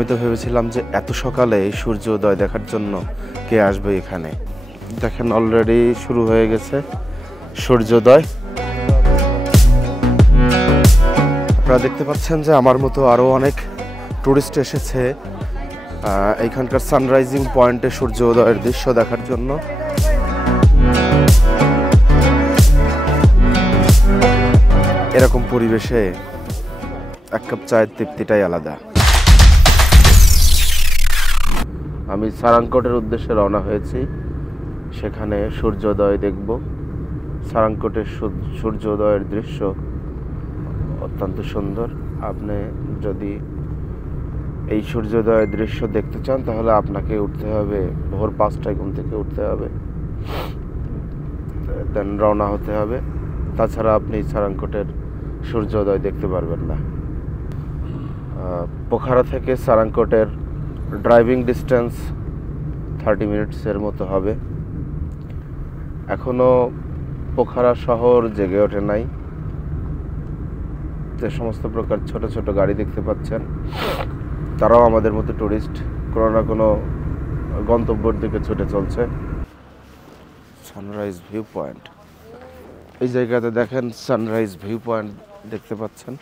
আমি তো ভেবেছিলাম যে এত সকালে সূর্যোদয় দেখার জন্য কে আসবে এখানে। দেখেন অলরেডি শুরু হয়ে গেছে সূর্যোদয়। আপনারা দেখতে পাচ্ছেন যে আমার মতো আরও অনেক টুরিস্ট এসেছে এইখানকার সানরাইজিং পয়েন্টে সূর্যোদয়ের দৃশ্য দেখার জন্য। এরকম পরিবেশে এক কাপ চায়ের তৃপ্তিটাই আলাদা। আমি সারাংকটের উদ্দেশ্যে রওনা হয়েছি, সেখানে সূর্যোদয় দেখব। সারাংকটের সূর্যোদয়ের দৃশ্য অত্যন্ত সুন্দর। আপনি যদি এই সূর্যোদয়ের দৃশ্য দেখতে চান তাহলে আপনাকে উঠতে হবে ভোর 5টায়, ঘুম থেকে উঠতে হবে, দেন রওনা হতে হবে। তাছাড়া আপনি সারাংকটের সূর্যোদয় দেখতে পারবেন না। পোখারা থেকে সারাংকটের ড্রাইভিং ডিস্টেন্স 30 মিনিটসের মতো হবে। এখনও পোখারা শহর জেগে ওঠে নাই। যে সমস্ত প্রকার ছোট ছোট গাড়ি দেখতে পাচ্ছেন তারাও আমাদের মতো টুরিস্ট, কোনো না কোনো গন্তব্যের দিকে ছুটে চলছে। সানরাইজ ভিউ পয়েন্ট, এই জায়গাতে দেখেন সানরাইজ ভিউ পয়েন্ট দেখতে পাচ্ছেন,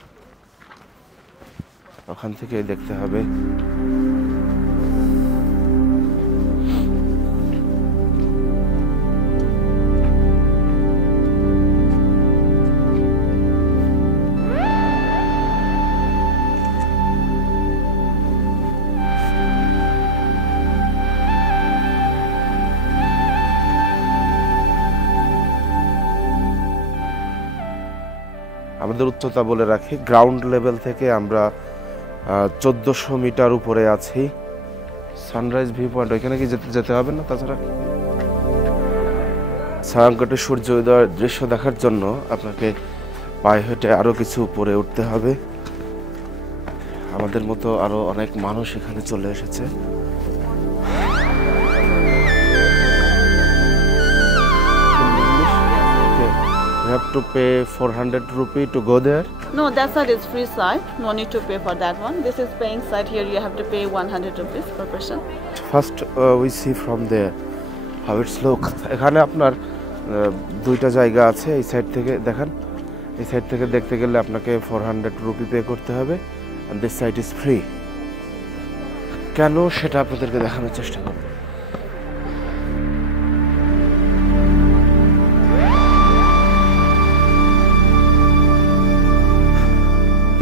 ওখান থেকেই দেখতে হবে। আমাদের উচ্চতা বলে রাখি, গ্রাউন্ড লেভেল থেকে আমরা 1400 মিটার উপরে আছি। সানরাইজ ভিউ পয়েন্ট, ওইখানে কি যেতে হবে না? তাছাড়া সারাংকটের সূর্যোদয়ের দৃশ্য দেখার জন্য আপনাকে পায়ে হেঁটে আরও কিছু উপরে উঠতে হবে। আমাদের মতো আরও অনেক মানুষ এখানে চলে এসেছে। You have to pay 400 rupee to go there? No, that side is free side. No need to pay for that one. This is paying side. Here you have to pay 100 rupees per person. First we see from there how it's look. এখানে আপনার দুইটা জায়গা আছে, এই side থেকে দেখেন, এই side থেকে দেখতে গেলে আপনাকে 400 রুপি পে করতে হবে, and this side is free. কেন সেটা আপনাদেরকে দেখানোর চেষ্টা করব।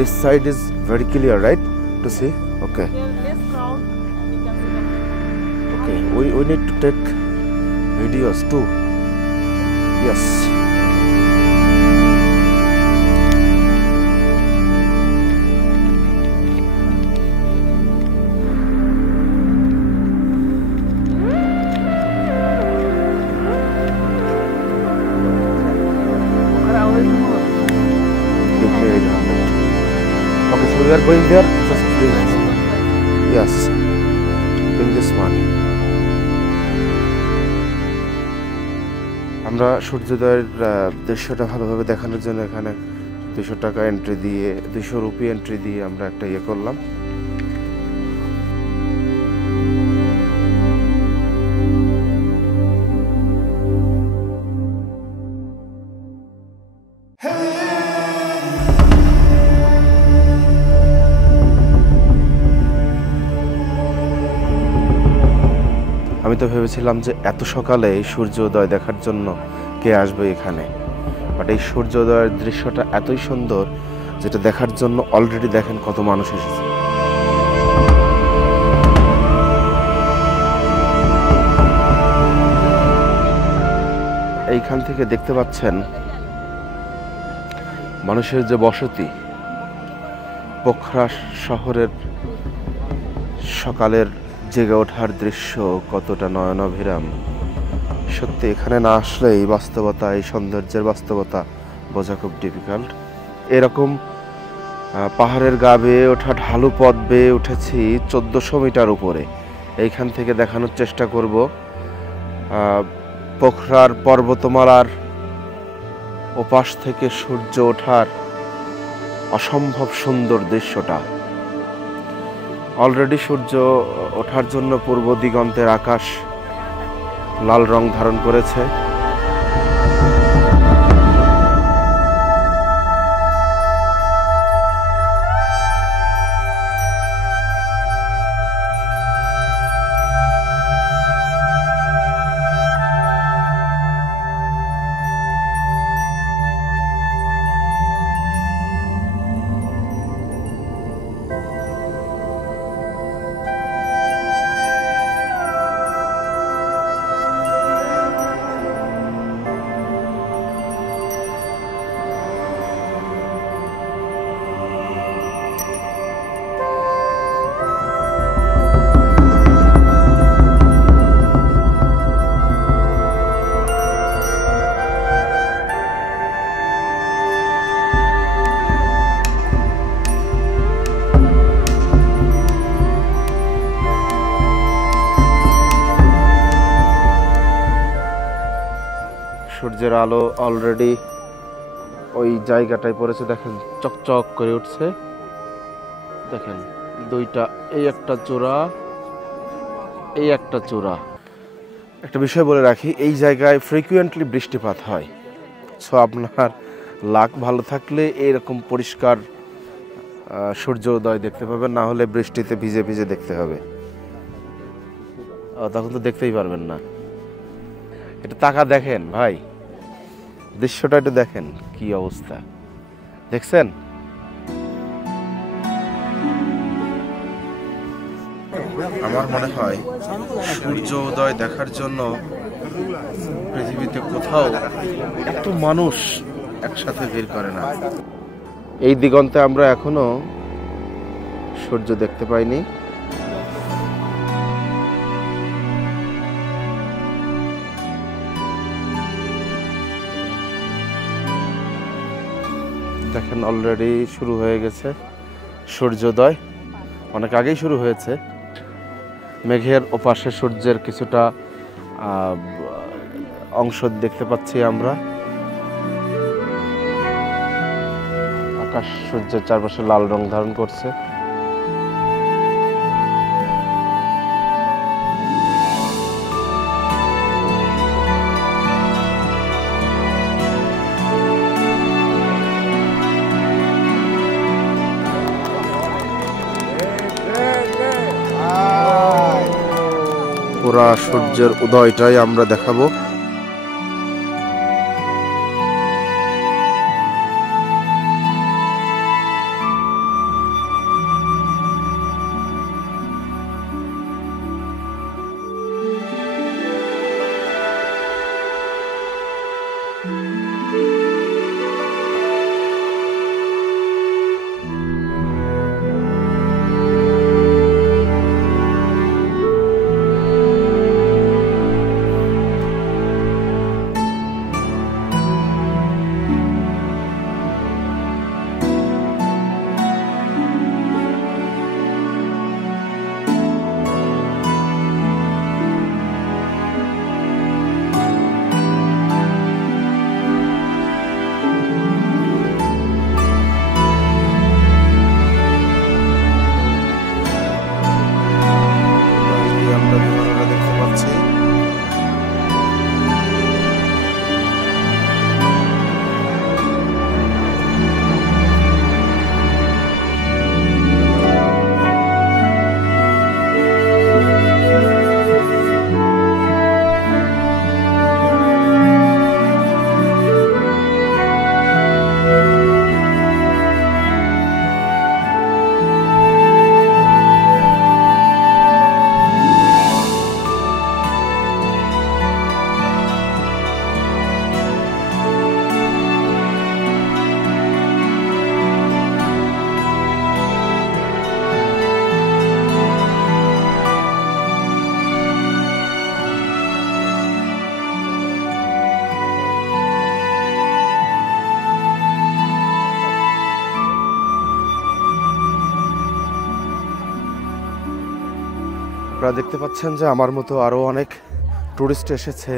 This side is very clear, right? To see? Okay. Here less crowd and you can see them. Okay. We need to take videos too. Yes. Okay, so we are going there. Just bring, yes, bring this money. আমরা সূর্যোদয়ের দৃশ্যটা ভালোভাবে দেখানোর জন্য এখানে 200 টাকা entry দিয়ে, 200 rupee entry দিয়ে আমরা একটা ইয়ে করলাম। আমি তো ভেবেছিলাম যে এত সকালে সূর্যোদয় দেখার জন্য কে আসবে এখানে, বাট এই সূর্যোদয়ের দৃশ্যটা এতই সুন্দর যেটা দেখার জন্য অলরেডি দেখেন কত মানুষ এসেছে। এইখান থেকে দেখতে পাচ্ছেন মানুষের যে বসতি, পোখরা শহরের সকালের জেগে ওঠার দৃশ্য কতটা নয়নাভিরাম। সত্যি এখানে না আসলে এই বাস্তবতা, এই সৌন্দর্যের বাস্তবতা বোঝা খুব ডিফিকাল্ট। এরকম পাহাড়ের গা বেয়ে ওঠা ঢালু পথ বেয়ে উঠেছি 1400 মিটার উপরে। এইখান থেকে দেখানোর চেষ্টা করব পোখরার পর্বতমালার ওপাশ থেকে সূর্য ওঠার অসম্ভব সুন্দর দৃশ্যটা। অলরেডি সূর্য ওঠার জন্য পূর্ব দিগন্তের আকাশ লাল রং ধারণ করেছে। সূর্যের আলো অলরেডি ওই জায়গাটায় পড়েছে, দেখেন চকচক করে উঠছে। দেখেন দুইটা, এই একটা চূড়া, এই একটা চূড়া। একটা বিষয় বলে রাখি, এই জায়গায় ফ্রিকুয়েন্টলি বৃষ্টিপাত হয়। সো আপনার লাক ভালো থাকলে এরকম পরিষ্কার সূর্যোদয় দেখতে পাবেন, না হলে বৃষ্টিতে ভিজে ভিজে দেখতে হবে, তখন তো দেখতেই পারবেন না। এটা তাকা দেখেন ভাই, দৃশ্যটা একটু দেখেন কি অবস্থা, দেখছেন? আমার মনে হয় সূর্য উদয় দেখার জন্য পৃথিবীতে কোথাও এত মানুষ একসাথে ভিড় করে না। এই দিগন্তে আমরা এখনো সূর্য দেখতে পাইনি। দেখেন অলরেডি শুরু হয়ে গেছে সূর্যোদয়, অনেক আগেই শুরু হয়েছে। মেঘের ওপাশে সূর্যের কিছুটা অংশ দেখতে পাচ্ছি আমরা। আকাশ সূর্যের চারপাশে লাল রং ধারণ করছে। পুরা সূর্যের উদয়টাই আমরা দেখাবো। আপনারা দেখতে পাচ্ছেন যে আমার মতো আরও অনেক টুরিস্ট এসেছে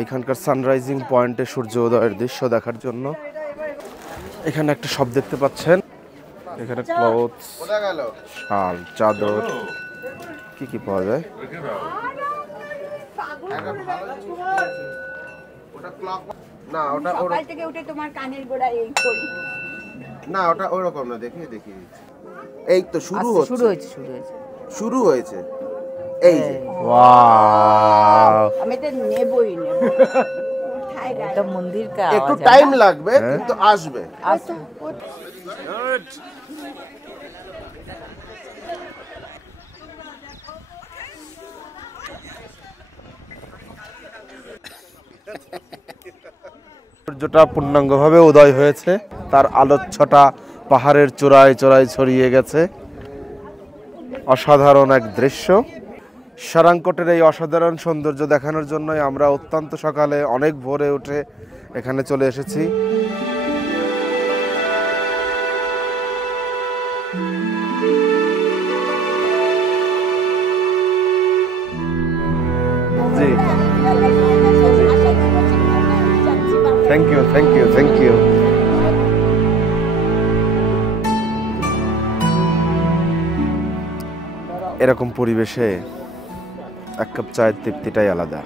এইখানকার সানরাইজিং পয়েন্টে সূর্য উদয়ের দৃশ্য দেখার জন্য। এখানে একটা শপ দেখতে পাচ্ছেন, এখানে ক্লথস, শাল, চাদর কি কি পাওয়া যায়। না ওটা সকাল থেকে উঠে তোমার কানের গোড়া এই করি। না ওটা ওরকম না, দেখি এই তো শুরু হয়েছে এই যে ওয়াও, আমি তো নেবই নেব। এটা মন্দির কা একটু টাইম লাগবে কিন্তু আসবে। সূর্যটা পূর্ণাঙ্গভাবে উদয় হয়েছে, তার আলোচ্ছটা পাহাড়ের চূড়ায় চূড়ায় ছড়িয়ে গেছে। অসাধারণ এক দৃশ্য। সারাংকটের এই অসাধারণ সৌন্দর্য দেখানোর জন্যই আমরা অত্যন্ত সকালে অনেক ভোরে উঠে এখানে চলে এসেছি। জি, থ্যাংক ইউ। এরকম পরিবেশে এক কাপ চায়ের তৃপ্তিটাই আলাদা।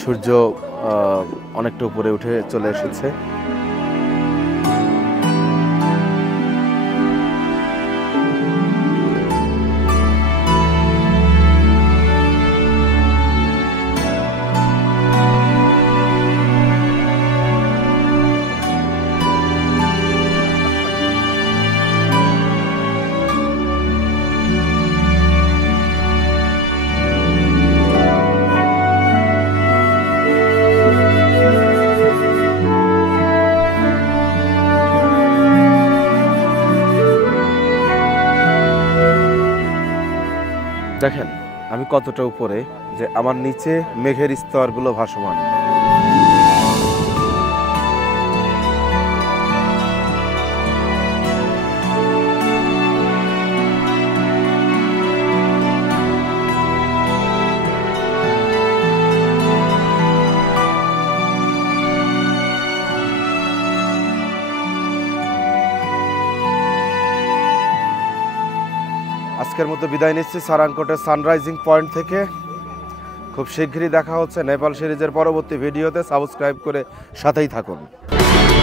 সূর্য অনেকটা উপরে উঠে চলে এসেছে। দেখেন আমি কতটা উপরে, যে আমার নিচে মেঘের স্তরগুলো ভাসমান। আজকের মতো বিদায় নিচ্ছি সারাংকটের সানরাইজিং পয়েন্ট থেকে। খুব শীঘ্রই দেখা হচ্ছে নেপাল সিরিজের পরবর্তী ভিডিওতে। সাবস্ক্রাইব করে সাথেই থাকুন।